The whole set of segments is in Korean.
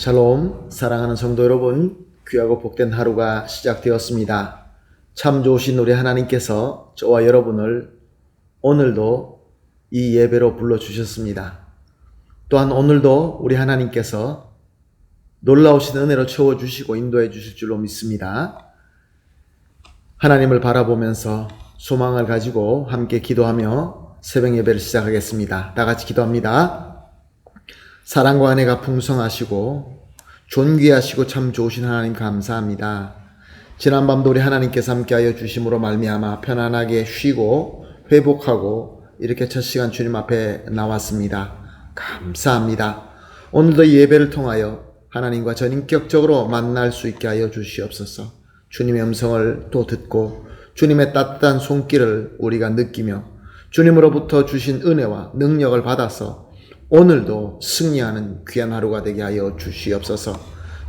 샬롬, 사랑하는 성도 여러분, 귀하고 복된 하루가 시작되었습니다. 참 좋으신 우리 하나님께서 저와 여러분을 오늘도 이 예배로 불러주셨습니다. 또한 오늘도 우리 하나님께서 놀라우신 은혜로 채워주시고 인도해 주실 줄로 믿습니다. 하나님을 바라보면서 소망을 가지고 함께 기도하며 새벽 예배를 시작하겠습니다. 다 같이 기도합니다. 사랑과 은혜가 풍성하시고 존귀하시고 참 좋으신 하나님 감사합니다. 지난밤도 우리 하나님께서 함께하여 주심으로 말미암아 편안하게 쉬고 회복하고 이렇게 첫 시간 주님 앞에 나왔습니다. 감사합니다. 오늘도 이 예배를 통하여 하나님과 전인격적으로 만날 수 있게 하여 주시옵소서. 주님의 음성을 또 듣고 주님의 따뜻한 손길을 우리가 느끼며 주님으로부터 주신 은혜와 능력을 받아서 오늘도 승리하는 귀한 하루가 되게 하여 주시옵소서.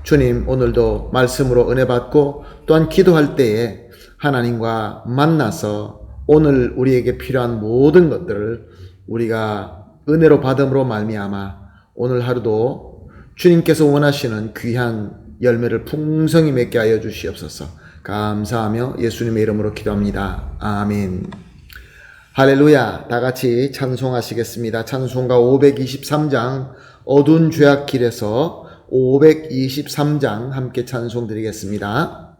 주님, 오늘도 말씀으로 은혜 받고 또한 기도할 때에 하나님과 만나서 오늘 우리에게 필요한 모든 것들을 우리가 은혜로 받음으로 말미암아 오늘 하루도 주님께서 원하시는 귀한 열매를 풍성히 맺게 하여 주시옵소서. 감사하며 예수님의 이름으로 기도합니다. 아멘. 할렐루야. 다 같이 찬송하시겠습니다. 찬송가 523장 어두운 죄악길에서 523장 함께 찬송 드리겠습니다.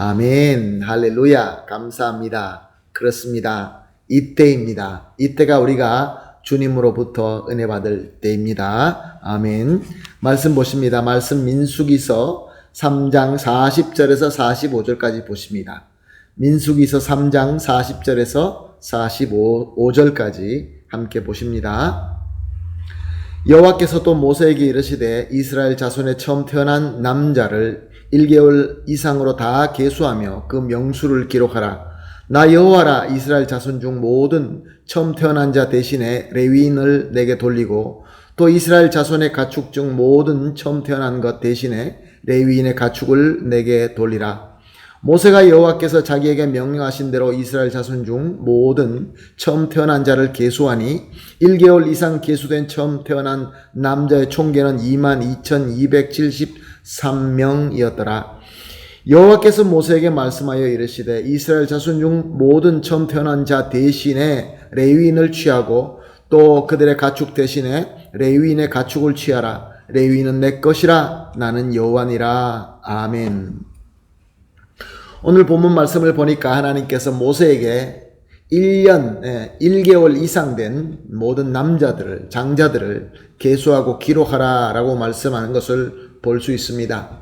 아멘. 할렐루야. 감사합니다. 그렇습니다. 이때입니다. 이때가 우리가 주님으로부터 은혜 받을 때입니다. 아멘. 말씀 보십니다. 말씀 민수기서 3장 40절에서 45절까지 보십니다. 민수기서 3장 40절에서 45절까지 함께 보십니다. 여호와께서 또 모세에게 이르시되 이스라엘 자손에 처음 태어난 남자를 1개월 이상으로 다 계수하며 그 명수를 기록하라. 나 여호와라. 이스라엘 자손 중 모든 처음 태어난 자 대신에 레위인을 내게 돌리고 또 이스라엘 자손의 가축 중 모든 처음 태어난 것 대신에 레위인의 가축을 내게 돌리라. 모세가 여호와께서 자기에게 명령하신 대로 이스라엘 자손 중 모든 처음 태어난 자를 계수하니 1개월 이상 계수된 처음 태어난 남자의 총계는 22,273명이었더라. 여호와께서 모세에게 말씀하여 이르시되 이스라엘 자손 중 모든 처음 태어난 자 대신에 레위인을 취하고 또 그들의 가축 대신에 레위인의 가축을 취하라. 레위인은 내 것이라. 나는 여호와니라. 아멘. 오늘 본문 말씀을 보니까 하나님께서 모세에게 1개월 이상 된 모든 남자들을, 장자들을 계수하고 기록하라 라고 말씀하는 것을 볼 수 있습니다.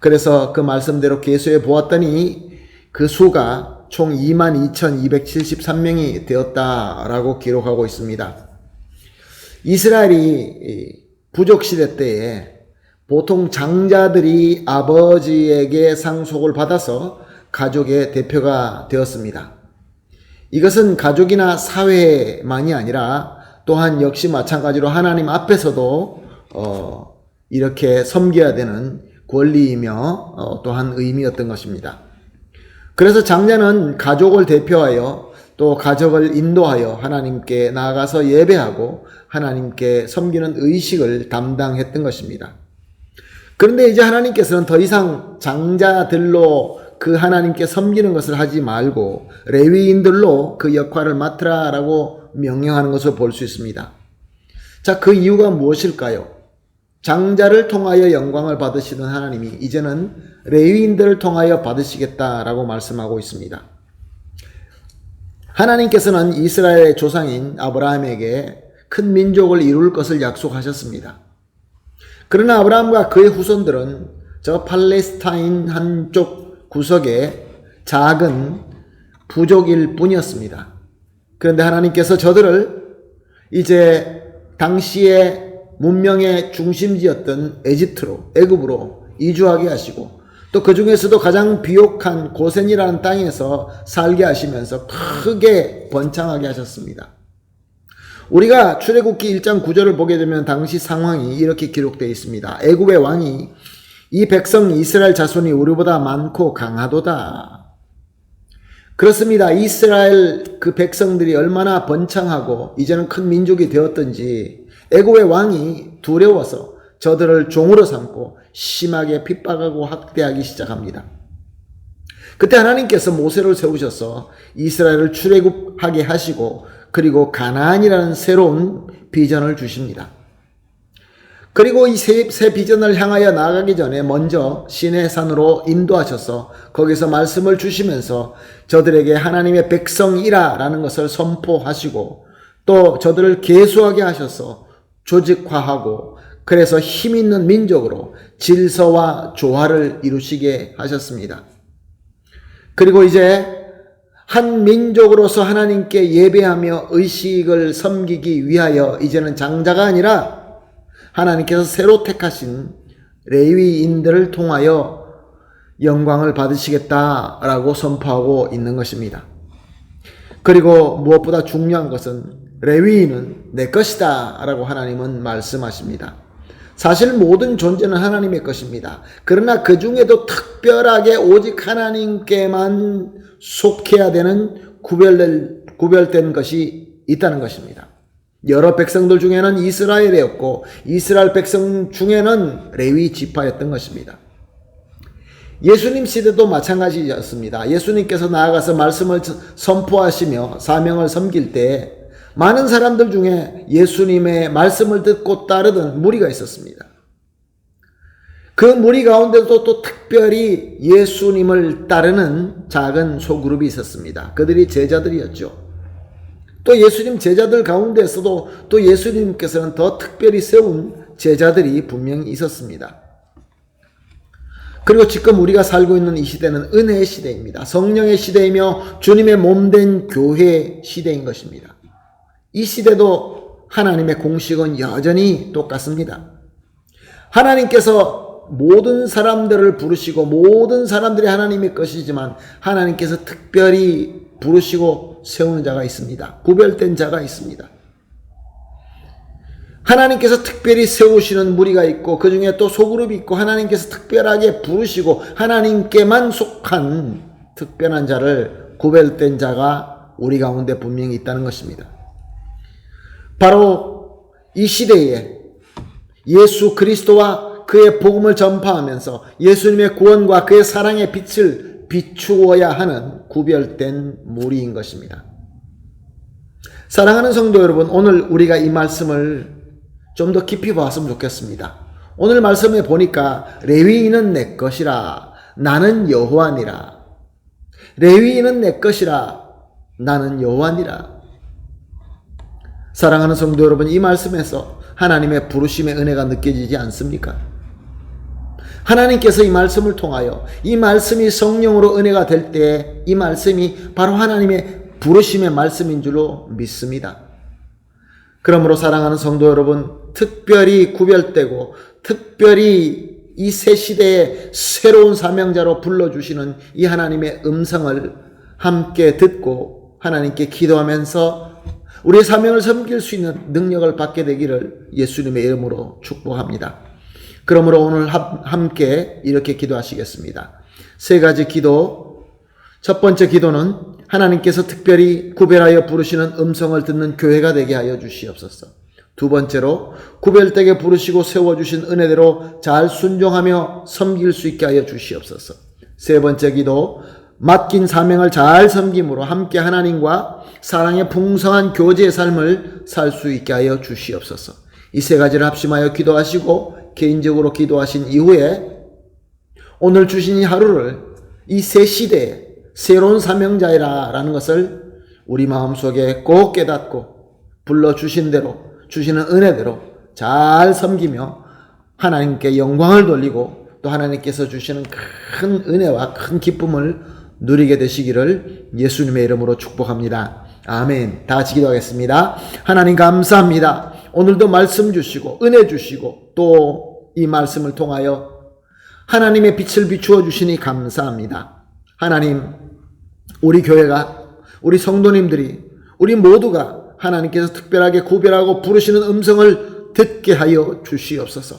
그래서 그 말씀대로 계수해 보았더니 그 수가 총 22,273명이 되었다라고 기록하고 있습니다. 이스라엘이 부족시대 때에 보통 장자들이 아버지에게 상속을 받아서 가족의 대표가 되었습니다. 이것은 가족이나 사회만이 아니라 또한 역시 마찬가지로 하나님 앞에서도 이렇게 섬겨야 되는 권리이며 또한 의미였던 것입니다. 그래서 장자는 가족을 대표하여 또 가족을 인도하여 하나님께 나아가서 예배하고 하나님께 섬기는 의식을 담당했던 것입니다. 그런데 이제 하나님께서는 더 이상 장자들로 그 하나님께 섬기는 것을 하지 말고 레위인들로 그 역할을 맡으라라고 명령하는 것을 볼 수 있습니다. 자, 그 이유가 무엇일까요? 장자를 통하여 영광을 받으시던 하나님이 이제는 레위인들을 통하여 받으시겠다라고 말씀하고 있습니다. 하나님께서는 이스라엘의 조상인 아브라함에게 큰 민족을 이룰 것을 약속하셨습니다. 그러나 아브라함과 그의 후손들은 저 팔레스타인 한쪽 구석의 작은 부족일 뿐이었습니다. 그런데 하나님께서 저들을 이제 당시의 문명의 중심지였던 애굽으로 이주하게 하시고 또 그 중에서도 가장 비옥한 고센이라는 땅에서 살게 하시면서 크게 번창하게 하셨습니다. 우리가 출애굽기 1장 9절을 보게 되면 당시 상황이 이렇게 기록되어 있습니다. 애굽의 왕이 이 백성 이스라엘 자손이 우리보다 많고 강하도다. 그렇습니다. 이스라엘 그 백성들이 얼마나 번창하고 이제는 큰 민족이 되었던지 애굽의 왕이 두려워서 저들을 종으로 삼고 심하게 핍박하고 학대하기 시작합니다. 그때 하나님께서 모세를 세우셔서 이스라엘을 출애굽하게 하시고 그리고 가나안이라는 새로운 비전을 주십니다. 그리고 이 새 비전을 향하여 나아가기 전에 먼저 시내산으로 인도하셔서 거기서 말씀을 주시면서 저들에게 하나님의 백성이라 라는 것을 선포하시고 또 저들을 계수하게 하셔서 조직화하고 그래서 힘있는 민족으로 질서와 조화를 이루시게 하셨습니다. 그리고 이제 한 민족으로서 하나님께 예배하며 의식을 섬기기 위하여 이제는 장자가 아니라 하나님께서 새로 택하신 레위인들을 통하여 영광을 받으시겠다라고 선포하고 있는 것입니다. 그리고 무엇보다 중요한 것은 레위인은 내 것이다 라고 하나님은 말씀하십니다. 사실 모든 존재는 하나님의 것입니다. 그러나 그 중에도 특별하게 오직 하나님께만 속해야 되는 구별된 것이 있다는 것입니다. 여러 백성들 중에는 이스라엘이었고 이스라엘 백성 중에는 레위 지파였던 것입니다. 예수님 시대도 마찬가지였습니다. 예수님께서 나아가서 말씀을 선포하시며 사명을 섬길 때 많은 사람들 중에 예수님의 말씀을 듣고 따르던 무리가 있었습니다. 그 무리 가운데도 또 특별히 예수님을 따르는 작은 소그룹이 있었습니다. 그들이 제자들이었죠. 또 예수님 제자들 가운데서도 또 예수님께서는 더 특별히 세운 제자들이 분명히 있었습니다. 그리고 지금 우리가 살고 있는 이 시대는 은혜의 시대입니다. 성령의 시대이며 주님의 몸된 교회의 시대인 것입니다. 이 시대도 하나님의 공식은 여전히 똑같습니다. 하나님께서 모든 사람들을 부르시고 모든 사람들이 하나님의 것이지만 하나님께서 특별히 부르시고 세우는 자가 있습니다. 구별된 자가 있습니다. 하나님께서 특별히 세우시는 무리가 있고 그 중에 또 소그룹이 있고 하나님께서 특별하게 부르시고 하나님께만 속한 특별한 자를 구별된 자가 우리 가운데 분명히 있다는 것입니다. 바로 이 시대에 예수 그리스도와 그의 복음을 전파하면서 예수님의 구원과 그의 사랑의 빛을 비추어야 하는 구별된 무리인 것입니다. 사랑하는 성도 여러분, 오늘 우리가 이 말씀을 좀 더 깊이 봤으면 좋겠습니다. 오늘 말씀에 보니까 레위인은 내 것이라 나는 여호와니라. 레위인은 내 것이라 나는 여호와니라. 사랑하는 성도 여러분, 이 말씀에서 하나님의 부르심의 은혜가 느껴지지 않습니까? 하나님께서 이 말씀을 통하여 이 말씀이 성령으로 은혜가 될 때 이 말씀이 바로 하나님의 부르심의 말씀인 줄로 믿습니다. 그러므로 사랑하는 성도 여러분, 특별히 구별되고 특별히 이 새 시대의 새로운 사명자로 불러주시는 이 하나님의 음성을 함께 듣고 하나님께 기도하면서 우리의 사명을 섬길 수 있는 능력을 받게 되기를 예수님의 이름으로 축복합니다. 그러므로 오늘 함께 이렇게 기도하시겠습니다. 세 가지 기도. 첫 번째 기도는 하나님께서 특별히 구별하여 부르시는 음성을 듣는 교회가 되게 하여 주시옵소서. 두 번째로 구별되게 부르시고 세워주신 은혜대로 잘 순종하며 섬길 수 있게 하여 주시옵소서. 세 번째 기도, 맡긴 사명을 잘 섬김으로 함께 하나님과 사랑의 풍성한 교제의 삶을 살 수 있게 하여 주시옵소서. 이 세 가지를 합심하여 기도하시고 개인적으로 기도하신 이후에 오늘 주신 이 하루를 이 새 시대에 새로운 사명자이라는 것을 우리 마음속에 꼭 깨닫고 불러주신 대로 주시는 은혜대로 잘 섬기며 하나님께 영광을 돌리고 또 하나님께서 주시는 큰 은혜와 큰 기쁨을 누리게 되시기를 예수님의 이름으로 축복합니다. 아멘. 다 같이 기도하겠습니다. 하나님 감사합니다. 오늘도 말씀 주시고 은혜 주시고 또 이 말씀을 통하여 하나님의 빛을 비추어 주시니 감사합니다. 하나님, 우리 교회가, 우리 성도님들이, 우리 모두가 하나님께서 특별하게 구별하고 부르시는 음성을 듣게 하여 주시옵소서.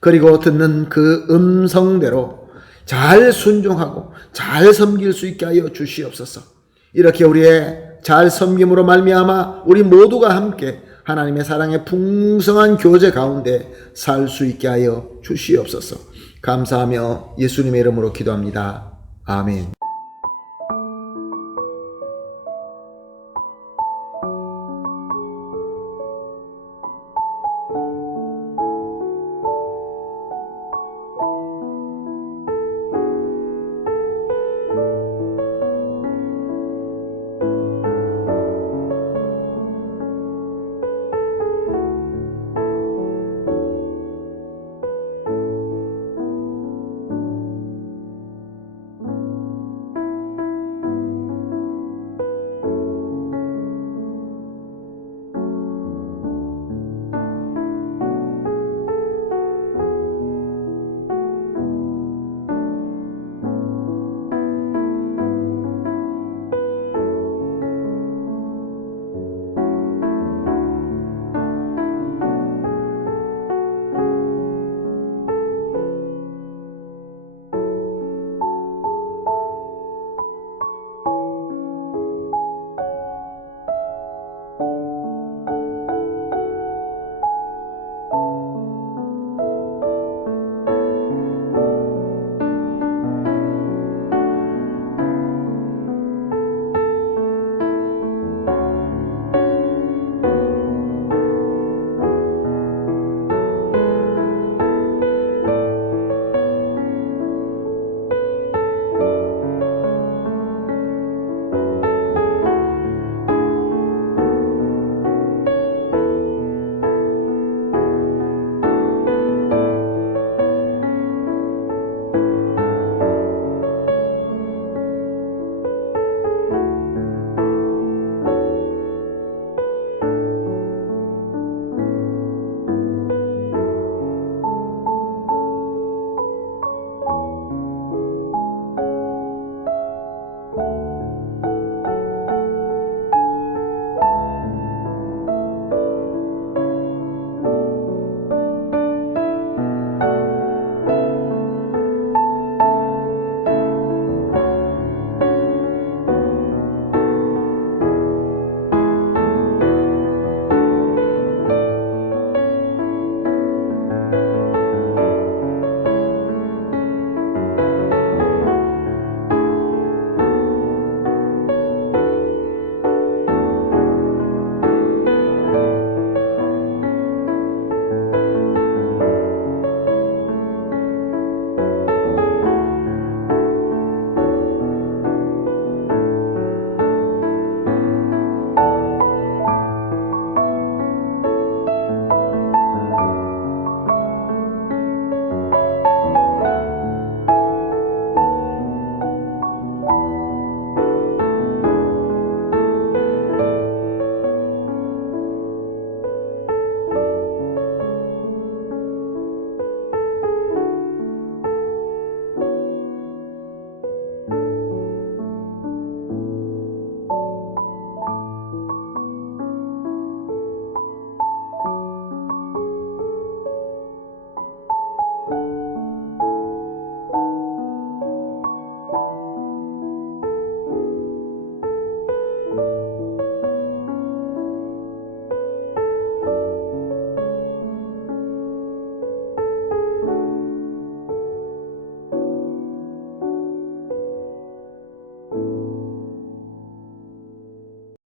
그리고 듣는 그 음성대로 잘 순종하고 잘 섬길 수 있게 하여 주시옵소서. 이렇게 우리의 잘 섬김으로 말미암아 우리 모두가 함께 하나님의 사랑의 풍성한 교제 가운데 살 수 있게 하여 주시옵소서. 감사하며 예수님의 이름으로 기도합니다. 아멘.